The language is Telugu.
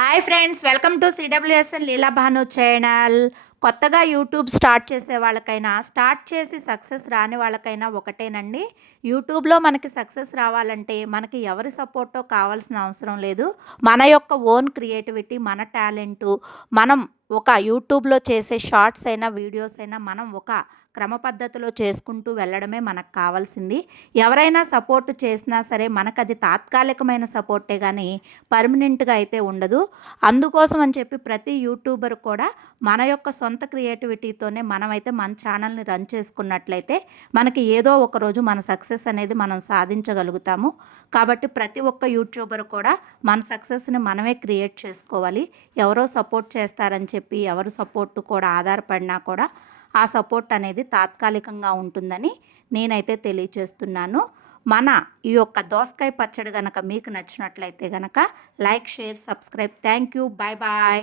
Hi friends, welcome to CWSN Leela Bhanu channel. కొత్తగా యూట్యూబ్ స్టార్ట్ చేసే వాళ్ళకైనా, స్టార్ట్ చేసి సక్సెస్ రాని వాళ్ళకైనా ఒకటేనండి. యూట్యూబ్లో మనకి సక్సెస్ రావాలంటే మనకి ఎవరి సపోర్టో కావాల్సిన అవసరం లేదు. మన యొక్క ఓన్ క్రియేటివిటీ, మన టాలెంటు, మనం ఒక యూట్యూబ్లో చేసే షార్ట్స్ అయినా, వీడియోస్ అయినా మనం ఒక క్రమ పద్ధతిలో చేసుకుంటూ వెళ్ళడమే మనకు కావాల్సింది. ఎవరైనా సపోర్ట్ చేసినా సరే మనకది తాత్కాలికమైన సపోర్టే కానీ పర్మనెంట్గా అయితే ఉండదు. అందుకోసం అని చెప్పి ప్రతి యూట్యూబర్ కూడా మన యొక్క సొంత క్రియేటివిటీతోనే మనమైతే మన ఛానల్ని రన్ చేసుకున్నట్లయితే మనకి ఏదో ఒక రోజు మన సక్సెస్ అనేది మనం సాధించగలుగుతాము. కాబట్టి ప్రతి ఒక్క యూట్యూబర్ కూడా మన సక్సెస్ని మనమే క్రియేట్ చేసుకోవాలి. ఎవరో సపోర్ట్ చేస్తారని చెప్పి ఎవరు సపోర్ట్ కూడా ఆధారపడినా కూడా ఆ సపోర్ట్ అనేది తాత్కాలికంగా ఉంటుందని నేనైతే తెలియచేస్తున్నాను. మన ఈ యొక్క దోసకాయ పచ్చడి గనక మీకు నచ్చినట్లయితే గనక like, share, subscribe. Thank you. Bye bye.